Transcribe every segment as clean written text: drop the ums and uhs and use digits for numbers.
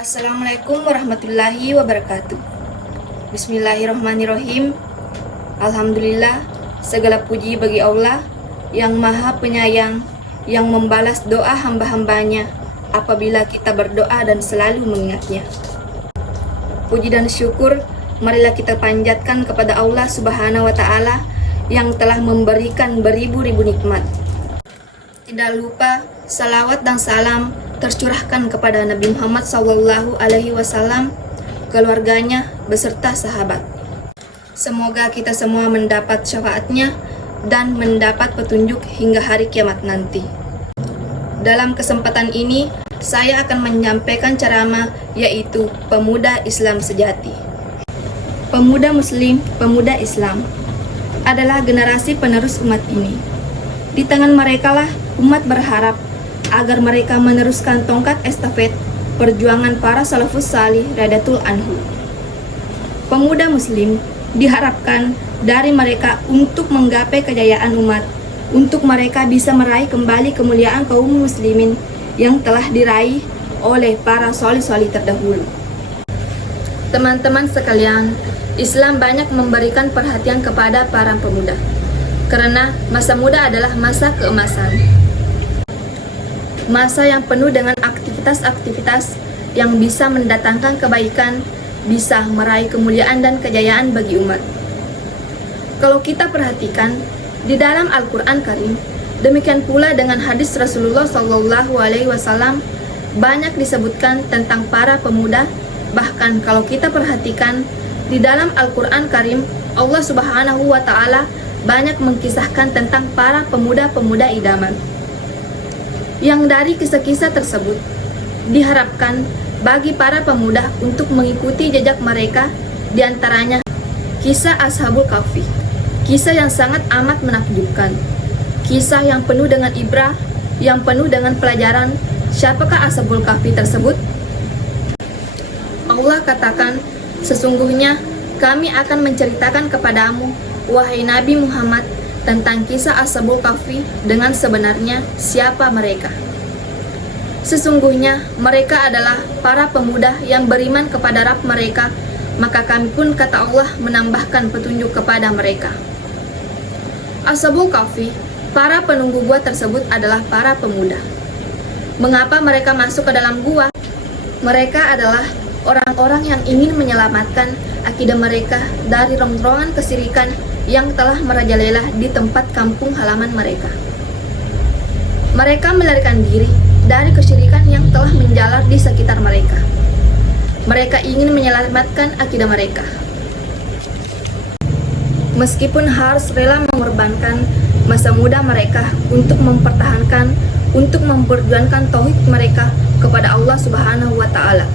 Assalamualaikum warahmatullahi wabarakatuh. Bismillahirrahmanirrahim. Alhamdulillah, segala puji bagi Allah yang maha penyayang, yang membalas doa hamba-hambanya apabila kita berdoa dan selalu mengingatnya. Puji dan syukur marilah kita panjatkan kepada Allah Subhanahu wa Ta'ala yang telah memberikan beribu-ribu nikmat. Tidak lupa salawat dan salam tercurahkan kepada Nabi Muhammad SAW, keluarganya beserta sahabat. Semoga kita semua mendapat syafaatnya dan mendapat petunjuk hingga hari kiamat nanti. Dalam kesempatan ini, saya akan menyampaikan ceramah yaitu Pemuda Islam Sejati. Pemuda Muslim, pemuda Islam adalah generasi penerus umat ini. Di tangan merekalah umat berharap agar mereka meneruskan tongkat estafet perjuangan para salafus salih radhiyallahu anhu. Pemuda Muslim diharapkan dari mereka untuk menggapai kejayaan umat, untuk mereka bisa meraih kembali kemuliaan kaum muslimin yang telah diraih oleh para solih-solih terdahulu. Teman-teman sekalian, Islam banyak memberikan perhatian kepada para pemuda, karena masa muda adalah masa keemasan. Masa yang penuh dengan aktivitas-aktivitas yang bisa mendatangkan kebaikan, bisa meraih kemuliaan dan kejayaan bagi umat. Kalau kita perhatikan di dalam Al-Quran Karim, demikian pula dengan hadis Rasulullah SAW, banyak disebutkan tentang para pemuda. Bahkan kalau kita perhatikan di dalam Al-Quran Karim, Allah Subhanahu wa Ta'ala banyak mengkisahkan tentang para pemuda-pemuda idaman. Yang dari kisah-kisah tersebut diharapkan bagi para pemuda untuk mengikuti jejak mereka, diantaranya kisah Ashabul Kahfi, kisah yang sangat amat menakjubkan, kisah yang penuh dengan ibrah, yang penuh dengan pelajaran. Siapakah Ashabul Kahfi tersebut? Allah katakan, sesungguhnya kami akan menceritakan kepadamu, wahai Nabi Muhammad, tentang kisah Ashabul Kahfi dengan sebenarnya siapa mereka. Sesungguhnya mereka adalah para pemuda yang beriman kepada Rabb mereka, maka kami pun, kata Allah, menambahkan petunjuk kepada mereka. Ashabul Kahfi, para penunggu gua tersebut adalah para pemuda. Mengapa mereka masuk ke dalam gua? Mereka adalah orang-orang yang ingin menyelamatkan akidah mereka dari rongrongan kesirikan yang telah merajalela di tempat kampung halaman mereka. Mereka melarikan diri dari kesyirikan yang telah menjalar di sekitar mereka. Mereka ingin menyelamatkan akidah mereka. Meskipun harus rela mengorbankan masa muda mereka untuk mempertahankan, untuk memperjuangkan tauhid mereka kepada Allah Subhanahu wa Ta'ala,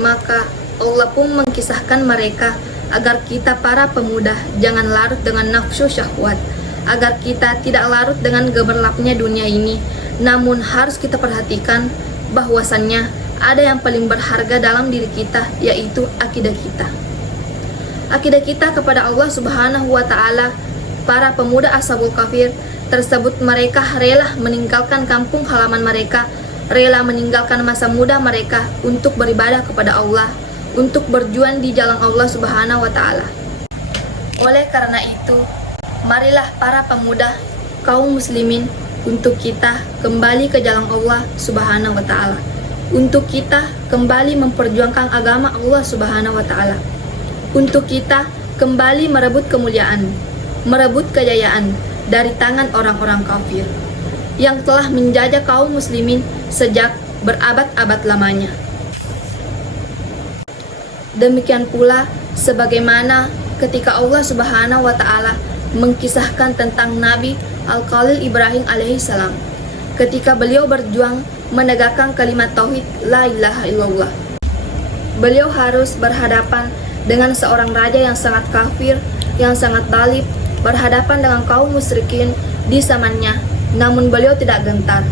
maka Allah pun mengkisahkan mereka agar kita para pemuda jangan larut dengan nafsu syahwat, agar kita tidak larut dengan gemerlapnya dunia ini, namun harus kita perhatikan bahwasannya ada yang paling berharga dalam diri kita, yaitu akidah kita. Akidah kita kepada Allah Subhanahu wa Ta'ala. Para pemuda Ashabul Kahfi tersebut, mereka rela meninggalkan kampung halaman mereka, rela meninggalkan masa muda mereka untuk beribadah kepada Allah, untuk berjuang di jalan Allah Subhanahu wa Ta'ala. Oleh karena itu, marilah para pemuda kaum muslimin untuk kita kembali ke jalan Allah Subhanahu wa Ta'ala, untuk kita kembali memperjuangkan agama Allah Subhanahu wa Ta'ala, untuk kita kembali merebut kemuliaan, merebut kejayaan dari tangan orang-orang kafir yang telah menjajah kaum muslimin sejak berabad-abad lamanya. Demikian pula sebagaimana ketika Allah Subhanahu wa Ta'ala mengkisahkan tentang Nabi Al-Khalil Ibrahim alaihissalam, ketika beliau berjuang menegakkan kalimat tauhid la ilaha illallah. Beliau harus berhadapan dengan seorang raja yang sangat kafir, yang sangat zalim, berhadapan dengan kaum musyrikin di zamannya. Namun beliau tidak gentar.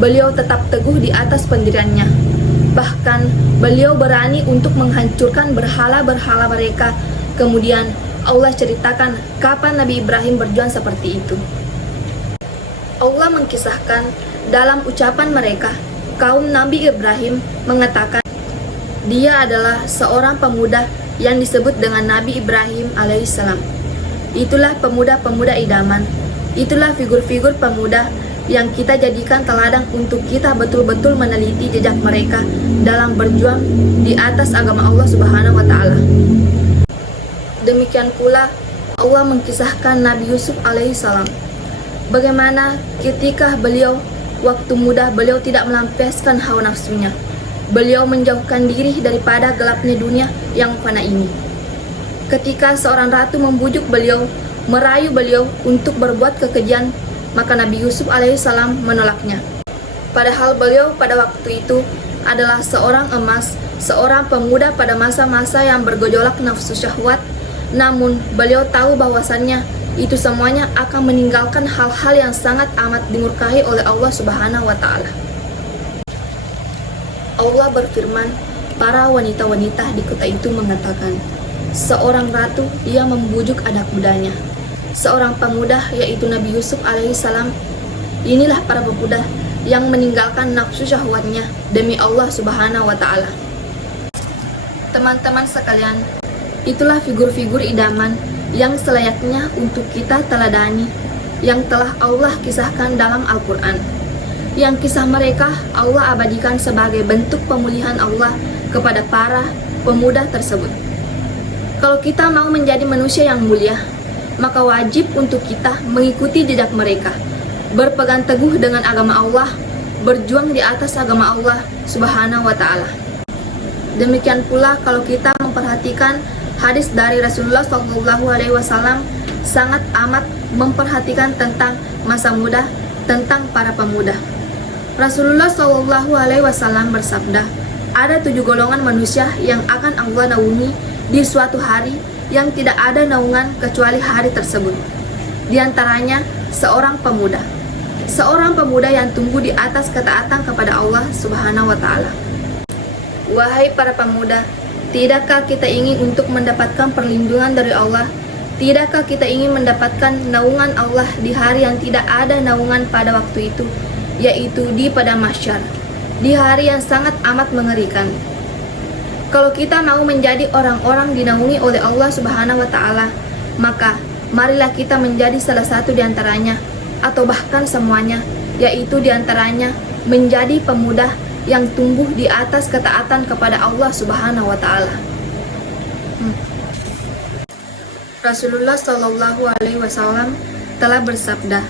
Beliau tetap teguh di atas pendiriannya. Bahkan beliau berani untuk menghancurkan berhala-berhala mereka. Kemudian Allah ceritakan kapan Nabi Ibrahim berjuang seperti itu. Allah mengkisahkan dalam ucapan mereka, kaum Nabi Ibrahim mengatakan, Dia adalah seorang pemuda yang disebut dengan Nabi Ibrahim alaihissalam. Itulah pemuda-pemuda idaman. Itulah figur-figur pemuda yang kita jadikan teladan untuk kita betul-betul meneliti jejak mereka dalam berjuang di atas agama Allah Subhanahu wa Ta'ala. Demikian pula Allah mengkisahkan Nabi Yusuf alaihissalam, bagaimana ketika beliau waktu muda beliau tidak melampiaskan hawa nafsunya. Beliau menjauhkan diri daripada gelapnya dunia yang fana ini. Ketika seorang ratu membujuk beliau, merayu beliau untuk berbuat kekejian, maka Nabi Yusuf alaihissalam menolaknya. Padahal beliau pada waktu itu adalah seorang emas, seorang pemuda pada masa-masa yang bergejolak nafsu syahwat. Namun beliau tahu bahwasannya itu semuanya akan meninggalkan hal-hal yang sangat amat dimurkahi oleh Allah Subhanahu wa Ta'ala. Allah berfirman, para wanita-wanita di kota itu mengatakan, seorang ratu ia membujuk anak mudanya. Seorang pemuda yaitu Nabi Yusuf alaihissalam. Inilah para pemuda yang meninggalkan nafsu syahwatnya demi Allah Subhanahu wa Ta'ala. Teman-teman sekalian, itulah figur-figur idaman yang selayaknya untuk kita teladani, yang telah Allah kisahkan dalam Al-Quran. Yang kisah mereka Allah abadikan sebagai bentuk pemulihan Allah kepada para pemuda tersebut. Kalau kita mau menjadi manusia yang mulia, maka wajib untuk kita mengikuti jejak mereka, berpegang teguh dengan agama Allah, berjuang di atas agama Allah Subhanahu wa Ta'ala. Demikian pula kalau kita memperhatikan hadis dari Rasulullah SAW, sangat amat memperhatikan tentang masa muda, tentang para pemuda. Rasulullah SAW bersabda, ada 7 golongan manusia yang akan Allah naungi di suatu hari yang tidak ada naungan kecuali hari tersebut. Di antaranya seorang pemuda. Seorang pemuda yang tumbuh di atas ketaatan kepada Allah Subhanahu wa Ta'ala. Wahai para pemuda, tidakkah kita ingin untuk mendapatkan perlindungan dari Allah? Tidakkah kita ingin mendapatkan naungan Allah di hari yang tidak ada naungan pada waktu itu, yaitu di padang mahsyar, di hari yang sangat amat mengerikan? Kalau kita mau menjadi orang-orang dinaungi oleh Allah Subhanahu wa Ta'ala, maka marilah kita menjadi salah satu di antaranya, atau bahkan semuanya, yaitu di antaranya menjadi pemuda yang tumbuh di atas ketaatan kepada Allah Subhanahu wa Ta'ala. Rasulullah Shallallahu Alaihi Wasallam telah bersabda,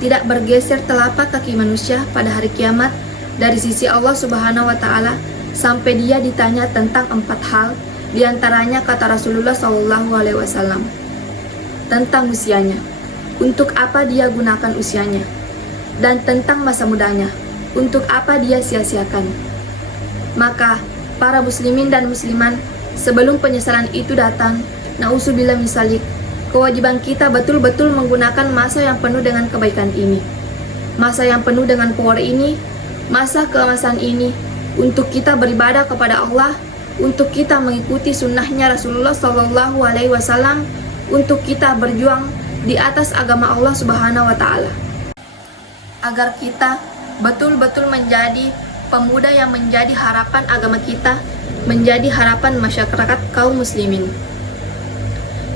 tidak bergeser telapak kaki manusia pada hari kiamat dari sisi Allah Subhanahu wa Ta'ala sampai dia ditanya tentang 4 hal. Di antaranya kata Rasulullah Shallallahu Alaihi Wasallam tentang usianya, untuk apa dia gunakan usianya, dan tentang masa mudanya, untuk apa dia sia-siakan. Maka para muslimin dan musliman, sebelum penyesalan itu datang, na'udzubillah min dzalik, kewajiban kita betul-betul menggunakan masa yang penuh dengan kebaikan ini, masa yang penuh dengan power ini, masa keemasan ini, untuk kita beribadah kepada Allah, untuk kita mengikuti sunnahnya Rasulullah Sallallahu Alaihi Wasallam, untuk kita berjuang di atas agama Allah Subhanahu wa Ta'ala, agar kita betul-betul menjadi pemuda yang menjadi harapan agama kita, menjadi harapan masyarakat kaum muslimin.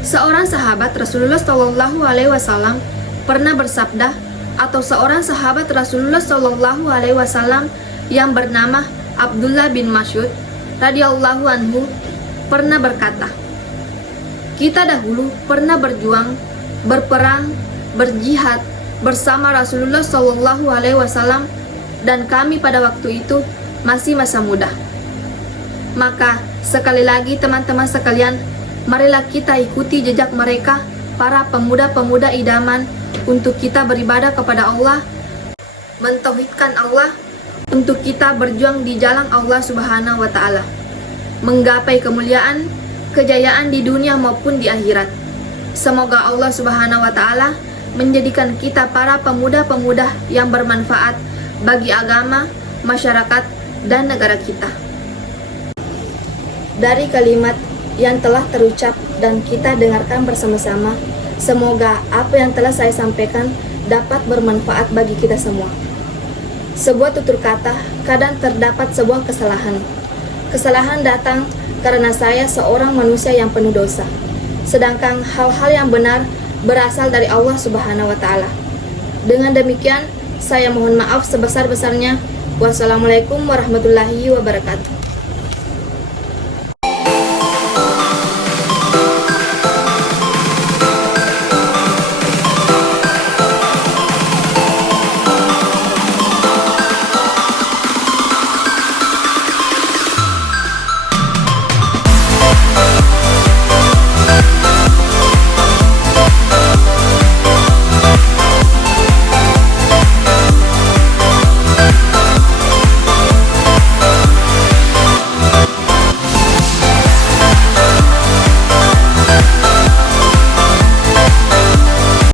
Seorang sahabat Rasulullah Shallallahu Alaihi Wasallam pernah bersabda, atau seorang sahabat Rasulullah Shallallahu Alaihi Wasallam yang bernama Abdullah bin Mas'ud radhiyallahu anhu pernah berkata, kita dahulu pernah berjuang, berperang, berjihad bersama Rasulullah Shallallahu Alaihi Wasallam, dan kami pada waktu itu masih masa muda. Maka sekali lagi teman-teman sekalian, marilah kita ikuti jejak mereka, para pemuda-pemuda idaman, untuk kita beribadah kepada Allah, mentauhidkan Allah, untuk kita berjuang di jalan Allah Subhanahu wa Ta'ala, menggapai kemuliaan, kejayaan di dunia maupun di akhirat. Semoga Allah Subhanahu wa Ta'ala menjadikan kita para pemuda-pemuda yang bermanfaat bagi agama, masyarakat, dan negara kita. Dari kalimat yang telah terucap dan kita dengarkan bersama-sama, semoga apa yang telah saya sampaikan dapat bermanfaat bagi kita semua. Sebuah tutur kata, kadang terdapat sebuah kesalahan. Kesalahan datang karena saya seorang manusia yang penuh dosa. Sedangkan hal-hal yang benar berasal dari Allah Subhanahu wa Ta'ala. Dengan demikian, saya mohon maaf sebesar-besarnya. Wassalamualaikum warahmatullahi wabarakatuh.